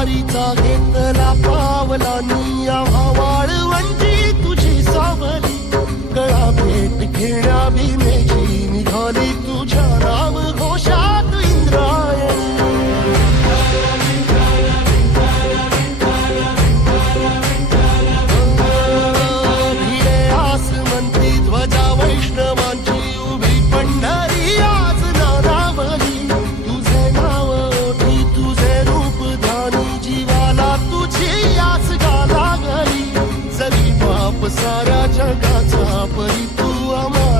वारीचा घेतला पावलानी. मार्गाचा परी तू आम्हाला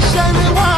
wish everyone